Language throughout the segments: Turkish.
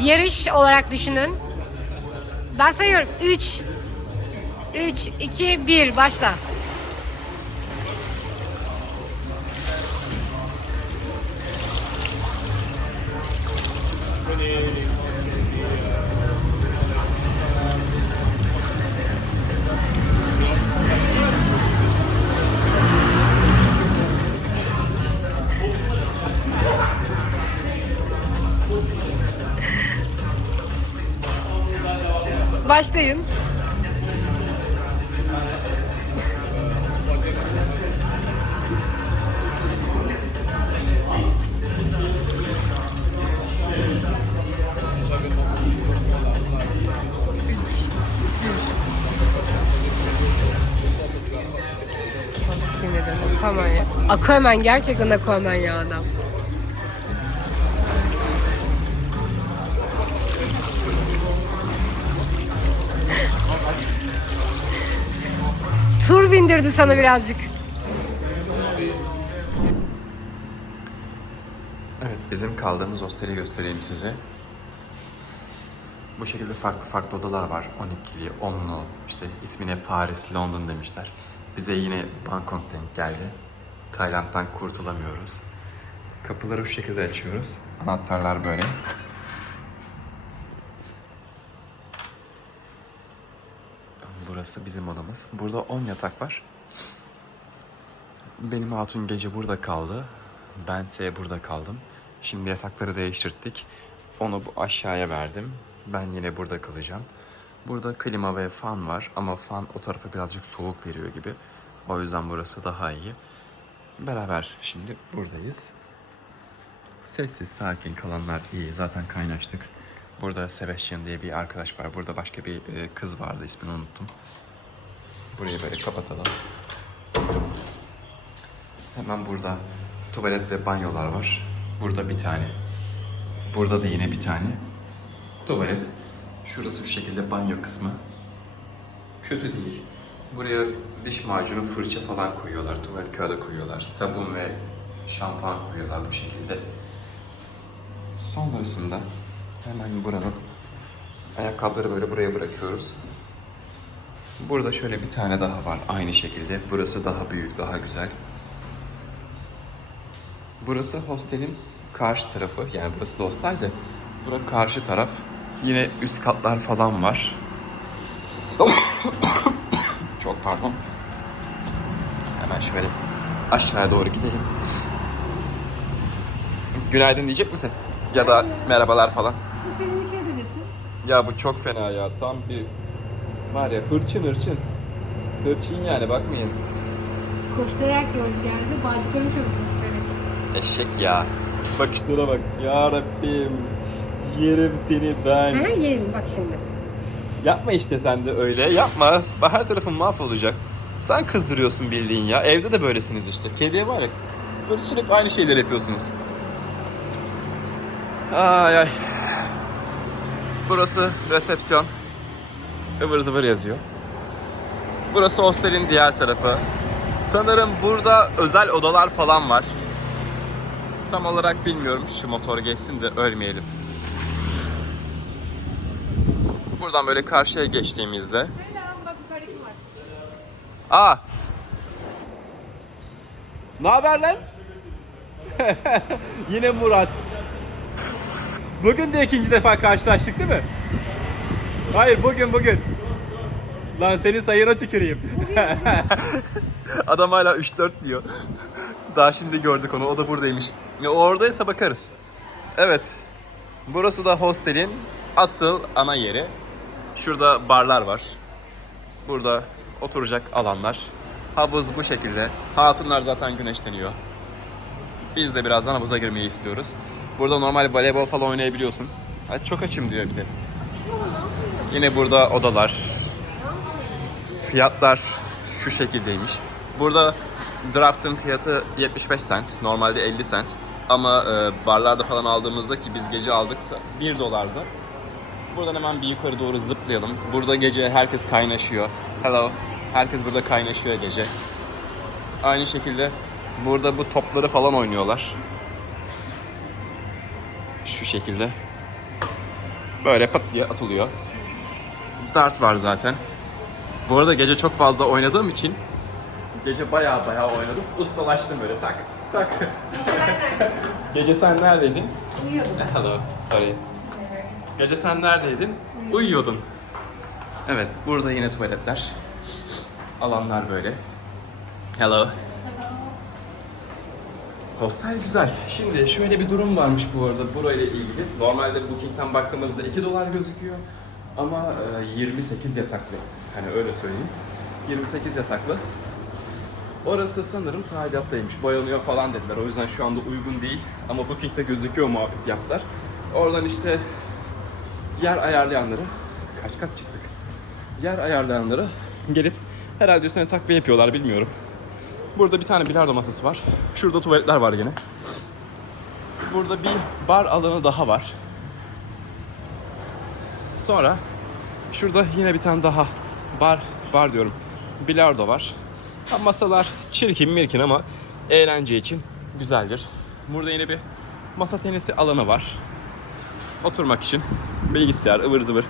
yarış olarak düşünün. Ben sayıyorum. 3 3 2 1 başla. Aquaman ya. Aquaman gerçekten Aquaman ya adam. Tur bindirdi sana birazcık. Evet, bizim kaldığımız hosteli göstereyim size. Bu şekilde farklı farklı odalar var. 12'li, 10'lu, işte ismine Paris, London demişler. Bize yine Bangkok denk geldi. Tayland'dan kurtulamıyoruz. Kapıları bu şekilde açıyoruz. Anahtarlar böyle. Burası bizim odamız. Burada 10 yatak var. Benim hatun gece burada kaldı. Bense burada kaldım. Şimdi yatakları değiştirdik. Onu bu aşağıya verdim. Ben yine burada kalacağım. Burada klima ve fan var ama fan o tarafa birazcık soğuk veriyor gibi. O yüzden burası daha iyi. Beraber şimdi buradayız. Sessiz, sakin kalanlar iyi. Zaten kaynaştık. Burada Sebastian diye bir arkadaş var. Burada başka bir e, kız vardı. ismini unuttum. Burayı böyle kapatalım. Hemen burada tuvalet ve banyolar var. Burada bir tane. Burada da yine bir tane. Tuvalet. Şurası şu şekilde banyo kısmı. Kötü değil. Buraya diş macunu, fırça falan koyuyorlar. Tuvalet kağıdı koyuyorlar. Sabun ve şampuan koyuyorlar bu şekilde. Sonrasında hemen buranın ayakkabıları böyle buraya bırakıyoruz. Burada şöyle bir tane daha var aynı şekilde. Burası daha büyük, daha güzel. Burası hostelin karşı tarafı. Yani burası da hostel de. Burası karşı taraf. Yine üst katlar falan var. Çok pardon. Hemen şöyle aşağıya doğru gidelim. Günaydın diyecek misin? Ya da merhabalar falan. Bu senin bir şey denesin. Ya bu çok fena ya. Tam bir var ya hırçın hırçın. Hırçın yani bakmayın. Koşturarak gördü geldi. Bağcıklarım çözdü. Evet. Eşek ya. Bakışlara bak. Ya Rabbim. Yerim seni ben. Ha yiyelim bak şimdi. Yapma işte sen de öyle. Yapma. Her tarafın mahvolacak. Sen kızdırıyorsun bildiğin ya. Evde de böylesiniz işte. Kediye var ya. Böyle sürekli aynı şeyleri yapıyorsunuz. Ay ay. Burası resepsiyon. Ivır zıvır yazıyor. Burası hostelin diğer tarafı. Sanırım burada özel odalar falan var. Tam olarak bilmiyorum. Şu motor geçsin de ölmeyelim. Buradan böyle karşıya geçtiğimizde? Aa. Ne haber lan? Yine Murat. Bugün de ikinci defa karşılaştık değil mi? Hayır bugün bugün. Lan senin sayına tüküreyim. Adam hala 3-4 diyor. Daha şimdi gördük onu. O da buradaymış. Ya, oradaysa bakarız. Evet. Burası da hostelin asıl ana yeri. Şurada barlar var. Burada oturacak alanlar. Havuz bu şekilde. Hatunlar zaten güneşleniyor. Biz de birazdan havuza girmeyi istiyoruz. Burada normal voleybol falan oynayabiliyorsun. Ay çok açım diyor bir de. Yine burada odalar. Fiyatlar şu şekildeymiş. Burada draft'ın fiyatı 75 cent. Normalde 50 cent. Ama e, barlarda falan aldığımızda ki biz gece aldıksa 1 dolardı. Buradan hemen bir yukarı doğru zıplayalım. Burada gece herkes kaynaşıyor. Hello. Herkes burada kaynaşıyor gece. Aynı şekilde burada bu topları falan oynuyorlar. Şu şekilde. Böyle pat diye atılıyor. Dart var zaten. Bu arada gece çok fazla oynadığım için gece baya baya oynadım. Ustalaştım böyle tak tak. gece sen neredeydin? Uyuyordum. Hello, sorry. Gece sen neredeydin? Uyuyordun. Evet, burada yine tuvaletler. Alanlar böyle. Hello. Hostel güzel. Şimdi şöyle bir durum varmış bu arada burayla ilgili. Normalde Booking'den baktığımızda 2 dolar gözüküyor. Ama e, 28 yataklı. Hani öyle söyleyeyim. 28 yataklı. Orası sanırım tadilattaymış. Boyanıyor falan dediler. O yüzden şu anda uygun değil. Ama Booking'de gözüküyor muhabbet yaptılar. Oradan işte yer ayarlayanları kaç kaç çıktık? Yer ayarlayanları gelip herhalde üstüne takviye yapıyorlar bilmiyorum. Burada bir tane bilardo masası var. Şurada tuvaletler var gene. Burada bir bar alanı daha var. Sonra şurada yine bir tane daha bar bar diyorum. Bilardo var. Ha, masalar çirkin mirkin ama eğlence için güzeldir. Burada yine bir masa tenisi alanı var. Oturmak için bilgisayar ıvır zıvır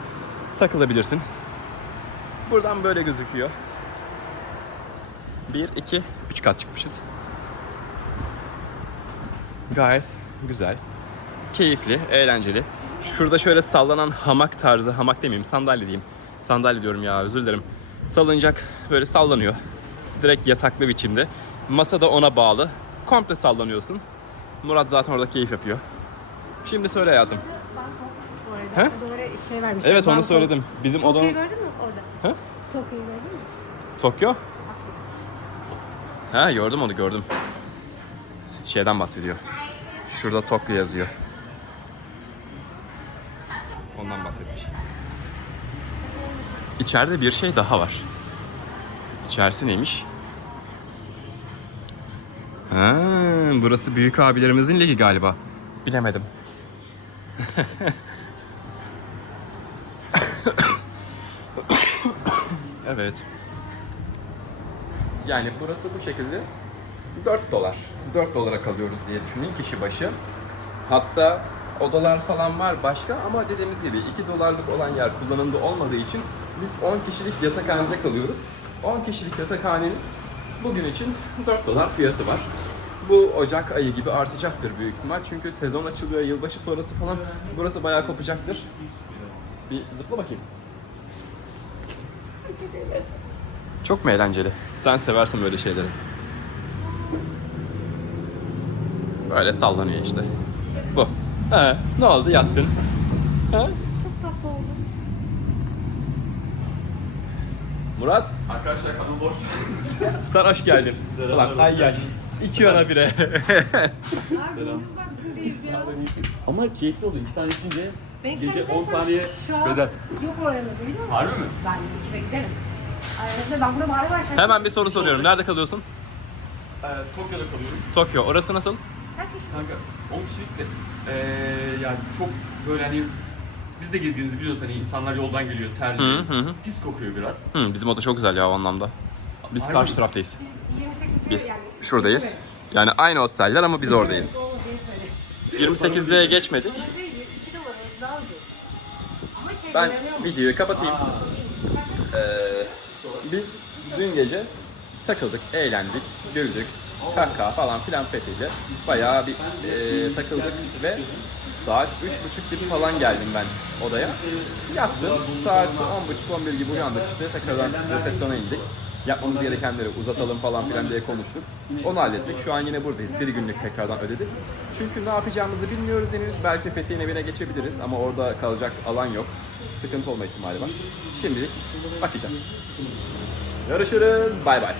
takılabilirsin. Buradan böyle gözüküyor. 1, 2, 3 kat çıkmışız. Gayet güzel. Keyifli, eğlenceli. Şurada şöyle sallanan hamak tarzı, hamak demeyeyim, sandalye diyeyim. Sandalye diyorum ya, özür dilerim. Salıncak böyle sallanıyor. Direkt yataklı biçimde. Masa da ona bağlı. Komple sallanıyorsun. Murat zaten orada keyif yapıyor. Şimdi söyle hayatım. Bangkok bu arada. He? Odalara şey vermişler. Evet onu Bangkok. söyledim. Bizim Tokyo'yu odanın... gördün mü orada? He? Tokyo'yu gördün mü? Tokyo? Ha gördüm onu gördüm. Şeyden bahsediyor. Şurada Tokyo yazıyor. Ondan bahsetmiş. İçeride bir şey daha var. İçerisi neymiş? Ha, burası büyük abilerimizin ligi galiba. Bilemedim. evet. Yani burası bu şekilde 4 dolar. 4 dolara kalıyoruz diye düşünün kişi başı. Hatta odalar falan var başka ama dediğimiz gibi 2 dolarlık olan yer kullanımda olmadığı için biz 10 kişilik yatakhanede kalıyoruz. 10 kişilik yatakhanenin bugün için 4 dolar fiyatı var. Bu Ocak ayı gibi artacaktır büyük ihtimal. Çünkü sezon açılıyor, yılbaşı sonrası falan. Burası bayağı kopacaktır. Bir zıpla bakayım. Çok mu eğlenceli? Sen seversin böyle şeyleri. Böyle sallanıyor işte. Bu. He, ne oldu yattın? He? Çok tatlı oldu. Murat, Arkadaşlar kanalı boş sen hoş geldin. Ulan ay yaş. İçiyor ana bire. Ya. Ama keyifli oldu. İki tane içince gece istersen 10 taneye bedel. Yok o arada biliyor musun? Harbi mi? Ben ikiye giderim. Hemen bir soru soruyorum. Nerede kalıyorsun? Ee, Tokyo'da kalıyorum. Tokyo. Orası nasıl? Kaç yaşındasın? Kanka 10 kişilik de ee, yani çok böyle hani biz de gezginiz biliyoruz hani insanlar yoldan geliyor terli. Hı hı hı. Pis kokuyor biraz. Hı, bizim oda çok güzel ya o anlamda. Biz Harbi karşı taraftayız. Biz 28'de Biz yani. şuradayız. Yani aynı hosteller ama biz oradayız. Doğru diye söyle. 28'liğe geçmedik. Orada değil, 2 dolar orası daha ucuz. Ama şey Ben videoyu kapatayım. Ee, dün gece takıldık, eğlendik, güldük, kahkaha falan filan fethiyle bayağı bir e, takıldık ve saat üç buçuk gibi falan geldim ben odaya. Yattım, saat 10.30-11 gibi uyandık işte tekrardan resepsiyona indik. Yapmamız gerekenleri uzatalım falan filan diye konuştuk. Onu hallettik. Şu an yine buradayız. Bir günlük tekrardan ödedik. Çünkü ne yapacağımızı bilmiyoruz henüz. Belki Fethiye'nin evine geçebiliriz ama orada kalacak alan yok. Sıkıntı olma ihtimali var. Şimdilik bakacağız. Görüşürüz. Bay bay.